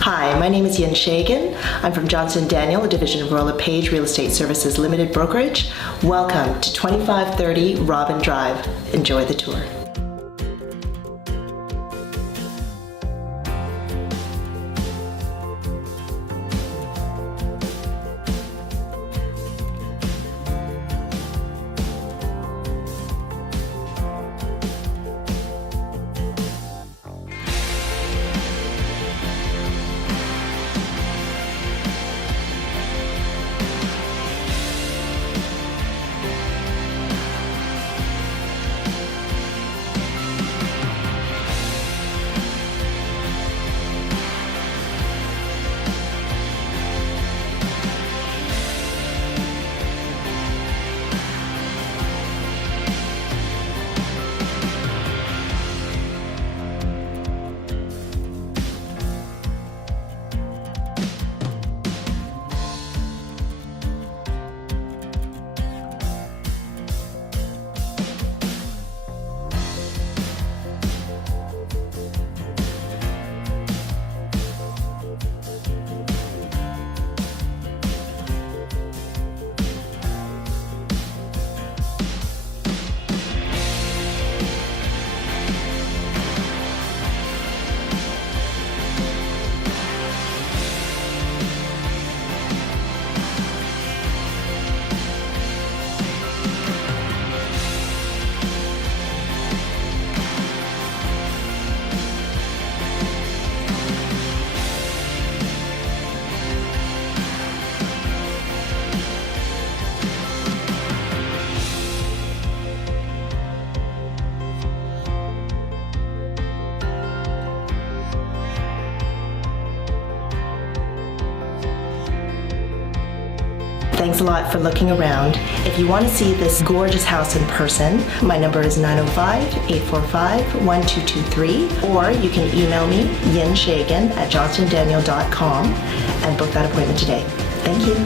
Hi, my name is Yiin Shayegan. I'm from Johnston Daniel, a division of LePage Real Estate Services Limited Brokerage. Welcome to 2530 Robin Drive. Enjoy the tour. Thanks a lot for looking around. If you want to see this gorgeous house in person, my number is 905-845-1223, or you can email me, yinshayegan@johnstondaniel.com, and book that appointment today. Thank you.